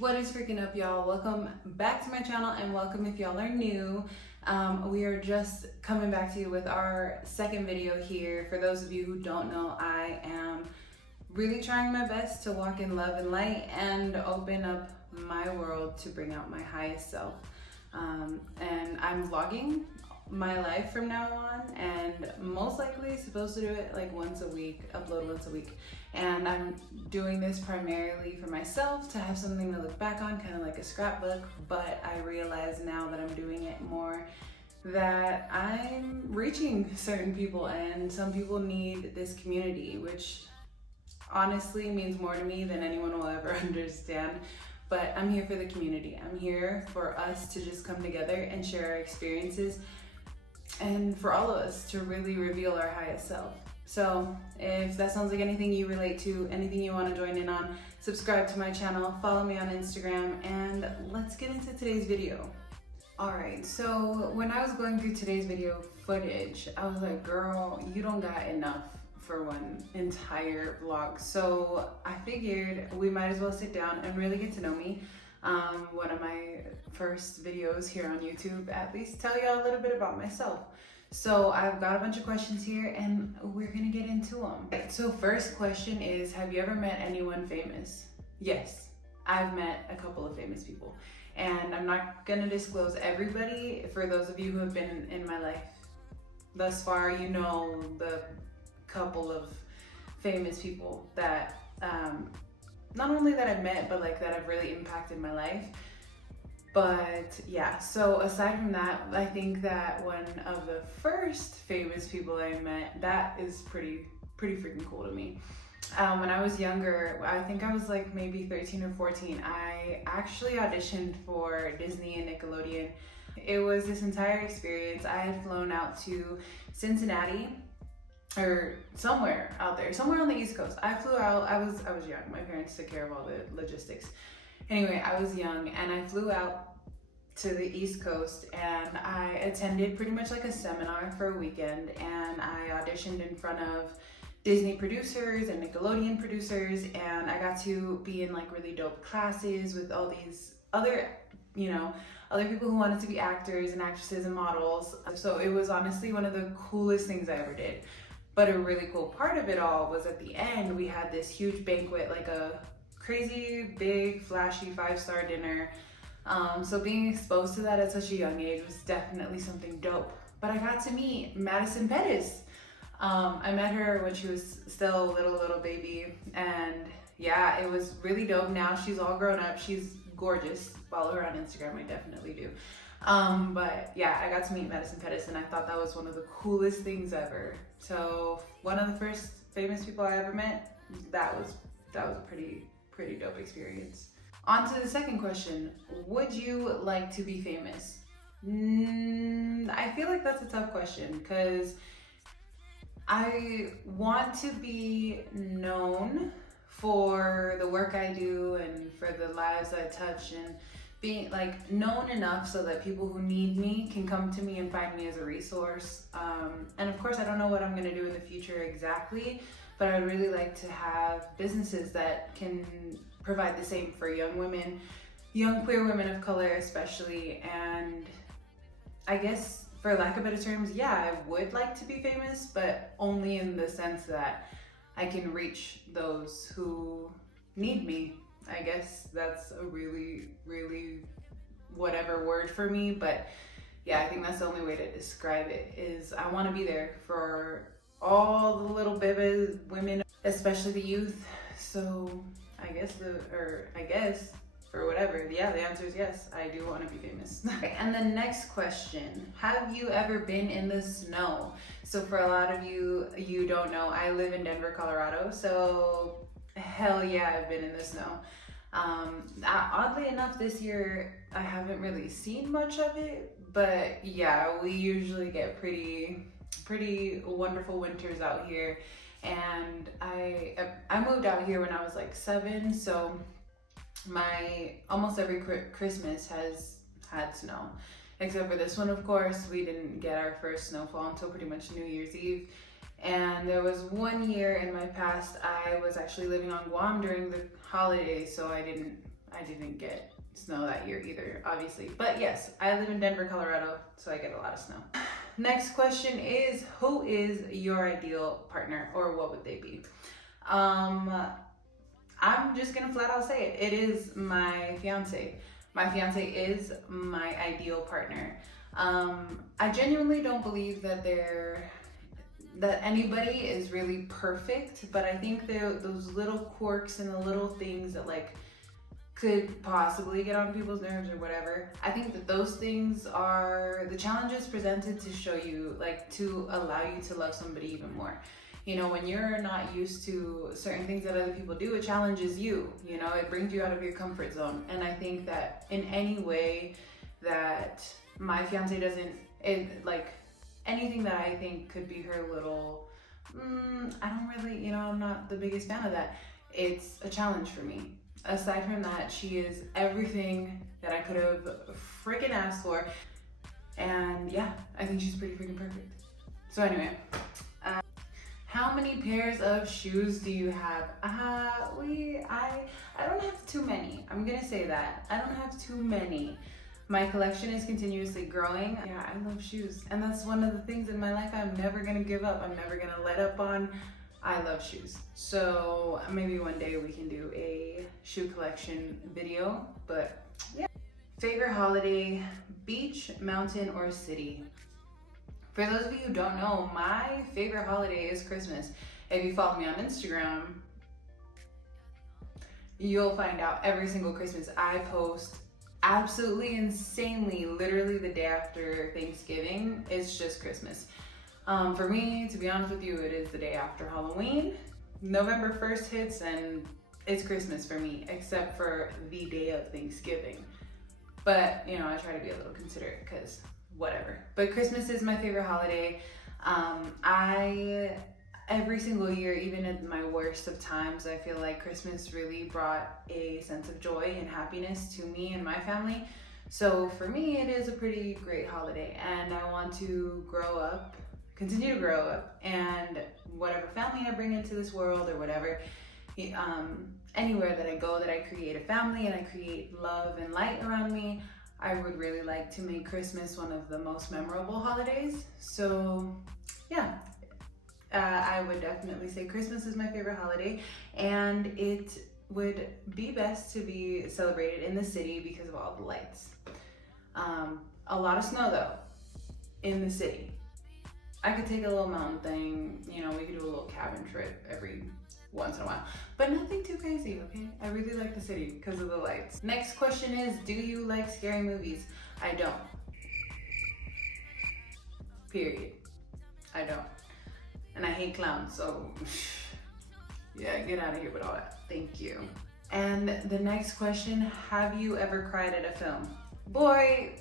What is freaking up, y'all? Welcome back to my channel, and welcome if y'all are new. We are just coming back to you with our second video here. For those of you who don't know, I am really trying my best to walk in love and light and open up my world to bring out my highest self. And I'm vlogging my life from now on, and most likely supposed to do it like once a week, upload once a week. And I'm doing this primarily for myself to have something to look back on, kind of like a scrapbook. But I realize now that I'm doing it more that I'm reaching certain people, and some people need this community, which honestly means more to me than anyone will ever understand. But I'm here for the community. I'm here for us to just come together and share our experiences, and for all of us to really reveal our highest self. So if that sounds like anything you relate to, anything you want to join in on, subscribe to my channel, follow me on Instagram, and let's get into today's video. Alright, so when I was going through today's video footage, I was like, girl, you don't got enough for one entire vlog. So I figured we might as well sit down and really get to know me. One of my first videos here on YouTube, at least tell y'all a little bit about myself. So I've got a bunch of questions here and we're gonna get into them. So first question is, have you ever met anyone famous? Yes, I've met a couple of famous people, and I'm not gonna disclose everybody. For those of you who have been in my life thus far, you know the couple of famous people that not only that I've met, but like that have really impacted my life. But yeah, so aside from that, I think that one of the first famous people I met, that is pretty freaking cool to me. When I was younger, I think I was like maybe 13 or 14, I actually auditioned for Disney and Nickelodeon. It was this entire experience. I had flown out to Cincinnati, or somewhere out there, somewhere on the East Coast. I flew out, I was young. My parents took care of all the logistics. Anyway, I was young and I flew out to the East Coast, and I attended pretty much like a seminar for a weekend, and I auditioned in front of Disney producers and Nickelodeon producers, and I got to be in like really dope classes with all these other, other people who wanted to be actors and actresses and models. So it was honestly one of the coolest things I ever did. But a really cool part of it all was at the end, we had this huge banquet, like a crazy, big, flashy 5-star dinner. So being exposed to that at such a young age was definitely something dope. But I got to meet Madison Pettis. I met her when she was still a little baby, and yeah, it was really dope. Now she's all grown up. She's gorgeous. Follow her on Instagram, I definitely do. But yeah, I got to meet Madison Pettis, and I thought that was one of the coolest things ever. So one of the first famous people I ever met, that was a pretty dope experience. On to the second question. Would you like to be famous? I feel like that's a tough question, because I want to be known for the work I do and for the lives I touch, and being like known enough so that people who need me can come to me and find me as a resource. And of course, I don't know what I'm gonna do in the future exactly, but I'd really like to have businesses that can provide the same for young women, young queer women of color especially. And I guess, for lack of better terms, yeah, I would like to be famous, but only in the sense that I can reach those who need me. I guess that's a really whatever word for me, but yeah, I think that's the only way to describe it. Is I want to be there for all the little baby women, especially the youth. So I guess for whatever, yeah, the answer is yes, I do want to be famous. And the next question, have you ever been in the snow? So for a lot of you don't know, I live in Denver, Colorado, so hell yeah, I've been in the snow. Oddly enough, this year I haven't really seen much of it, but yeah, we usually get pretty wonderful winters out here. And I moved out here when I was like 7, so my almost every Christmas has had snow, except for this one. Of course, we didn't get our first snowfall until pretty much New Year's Eve. And there was one year in my past, I was actually living on Guam during the holidays, so I I didn't get snow that year either, obviously. But yes, I live in Denver, Colorado, so I get a lot of snow. Next question is, who is your ideal partner, or what would they be? I'm just gonna flat out say it. It is my fiance. My fiance is my ideal partner. I genuinely don't believe that anybody is really perfect, but I think those little quirks and the little things that like could possibly get on people's nerves or whatever. I think that those things are the challenges presented to show you, like, to allow you to love somebody even more. You know, when you're not used to certain things that other people do, it challenges you, you know, it brings you out of your comfort zone. And I think that in any way that my fiance doesn't, like, anything that I think could be her little, I don't really, you know, I'm not the biggest fan of that. It's a challenge for me. Aside from that, she is everything that I could have freaking asked for. And yeah, I think she's pretty freaking perfect. So anyway, how many pairs of shoes do you have? I don't have too many. I'm gonna say that. I don't have too many. My collection is continuously growing. Yeah, I love shoes. And that's one of the things in my life I'm never gonna give up. I'm never gonna let up on. I love shoes. So maybe one day we can do a shoe collection video, but yeah. Favorite holiday, beach, mountain, or city? For those of you who don't know, my favorite holiday is Christmas. If you follow me on Instagram, you'll find out every single Christmas I post absolutely insanely, literally the day after Thanksgiving. It's just Christmas. For me, to be honest with you, it is the day after Halloween. November 1st hits and it's Christmas for me, except for the day of Thanksgiving. But, you know, I try to be a little considerate because whatever. But Christmas is my favorite holiday. Every single year, even at my worst of times, I feel like Christmas really brought a sense of joy and happiness to me and my family. So for me, it is a pretty great holiday, and I want to continue to grow up, and whatever family I bring into this world or whatever, anywhere that I go, that I create a family and I create love and light around me, I would really like to make Christmas one of the most memorable holidays. So yeah, I would definitely say Christmas is my favorite holiday, and it would be best to be celebrated in the city because of all the lights. A lot of snow though, in the city. I could take a little mountain thing, you know, we could do a little cabin trip every once in a while, but nothing too crazy, okay? I really like the city because of the lights. Next question is, do you like scary movies? I don't. Period. I don't. And I hate clowns, so yeah, get out of here with all that. Thank you. And the next question, have you ever cried at a film? Boy,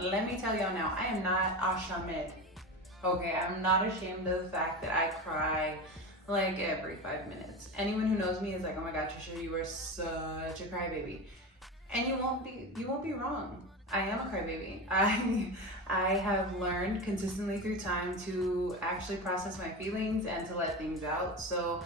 let me tell y'all now, I am not ashamed. Okay, I'm not ashamed of the fact that I cry like every 5 minutes. Anyone who knows me is like, oh my God, Trisha, you are such a crybaby. And you won't be wrong. I am a crybaby. I have learned consistently through time to actually process my feelings and to let things out. So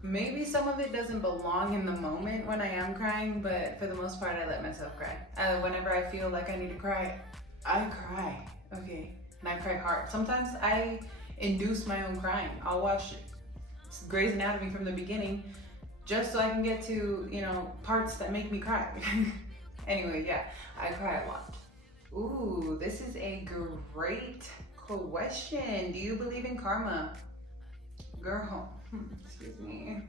maybe some of it doesn't belong in the moment when I am crying, but for the most part, I let myself cry. Whenever I feel like I need to cry, I cry, okay? And I cry hard. Sometimes I induce my own crying. I'll watch Grey's Anatomy from the beginning just so I can get to, you know, parts that make me cry. Anyway, yeah, I cry a lot. Ooh, this is a great question. Do you believe in karma? Girl, excuse me.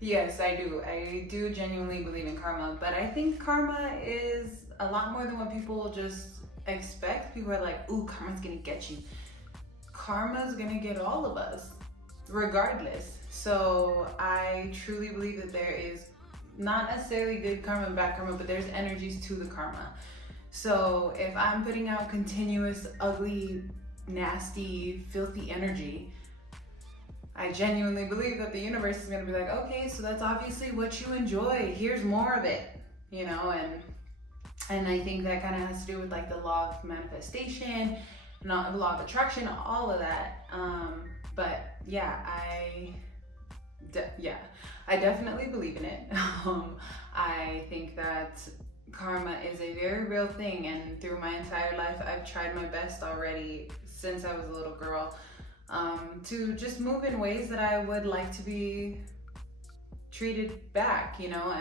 Yes, I do. I do genuinely believe in karma, but I think karma is a lot more than what people just expect. People are like, ooh, karma's gonna get you. Karma's gonna get all of us, regardless. So I truly believe that there is not necessarily good karma and bad karma, but there's energies to the karma. So if I'm putting out continuous, ugly, nasty, filthy energy, I genuinely believe that the universe is gonna be like, okay, so that's obviously what you enjoy. Here's more of it, you know, and I think that kind of has to do with like the law of manifestation, not the law of attraction, all of that. But yeah, yeah, I definitely believe in it. I think that karma is a very real thing, and through my entire life, I've tried my best already since I was a little girl to just move in ways that I would like to be treated back, you know.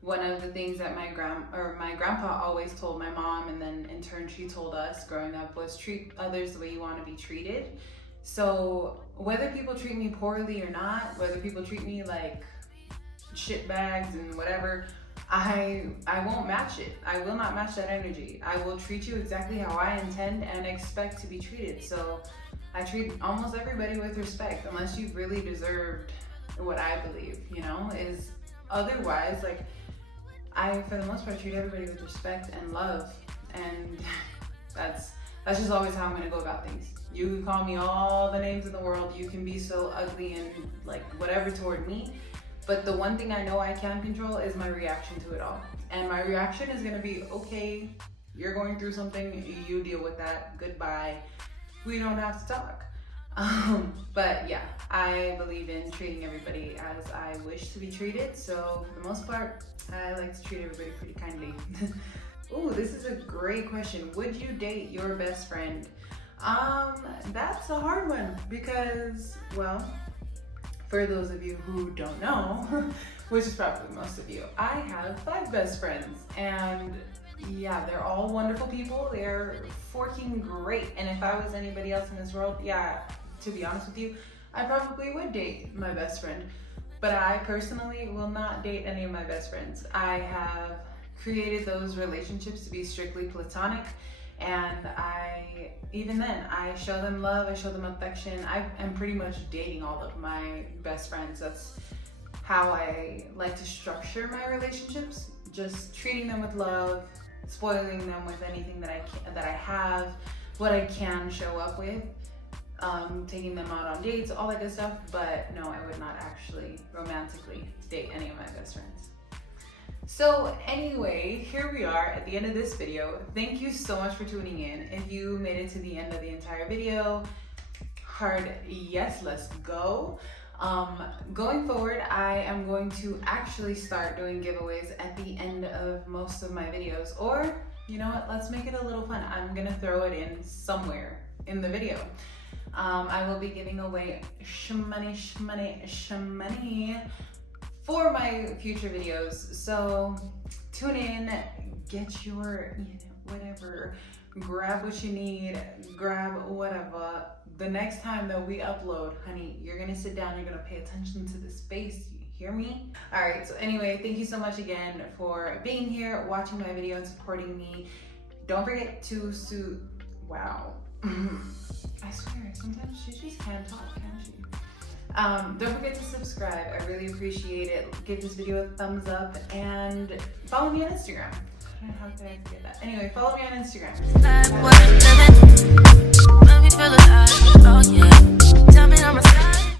One of the things that my grandpa always told my mom, and then in turn she told us growing up, was treat others the way you want to be treated. So whether people treat me poorly or not, whether people treat me like shit bags and whatever, I won't match it. I will not match that energy. I will treat you exactly how I intend and expect to be treated. So I treat almost everybody with respect, unless you've really deserved what I believe, you know, is otherwise, like, I, for the most part, treat everybody with respect and love, and that's just always how I'm gonna go about things. You can call me all the names in the world, you can be so ugly and like whatever toward me, but the one thing I know I can control is my reaction to it all. And my reaction is gonna be, okay, you're going through something, you deal with that, goodbye. We don't have to talk. But yeah, I believe in treating everybody as I wish to be treated. So for the most part, I like to treat everybody pretty kindly. Ooh, this is a great question. Would you date your best friend? That's a hard one because, well, for those of you who don't know, which is probably most of you, I have 5 best friends, and yeah, they're all wonderful people. They're forking great. And if I was anybody else in this world, yeah, to be honest with you, I probably would date my best friend. But I personally will not date any of my best friends. I have created those relationships to be strictly platonic. And even then, I show them love, I show them affection. I am pretty much dating all of my best friends. That's how I like to structure my relationships. Just treating them with love, spoiling them with anything that I have, what I can show up with, taking them out on dates, all that good stuff. But no, I would not actually romantically date any of my best friends. So anyway, here we are at the end of this video. Thank you so much for tuning in. If you made it to the end of the entire video, hard yes, let's go. Going forward, I am going to actually start doing giveaways at the end of most of my videos, or you know what, let's make it a little fun. I'm gonna throw it in somewhere in the video. I will be giving away shmoney for my future videos. So tune in, get your, whatever, grab what you need, grab whatever. The next time that we upload, honey, you're gonna sit down, you're gonna pay attention to the space. You hear me? All right, so anyway, thank you so much again for being here, watching my video and supporting me. Don't forget to wow. I swear, sometimes she just can't talk, can she? Don't forget to subscribe. I really appreciate it. Give this video a thumbs up and follow me on Instagram. How could I forget that? Anyway, follow me on Instagram. Tell me I'm a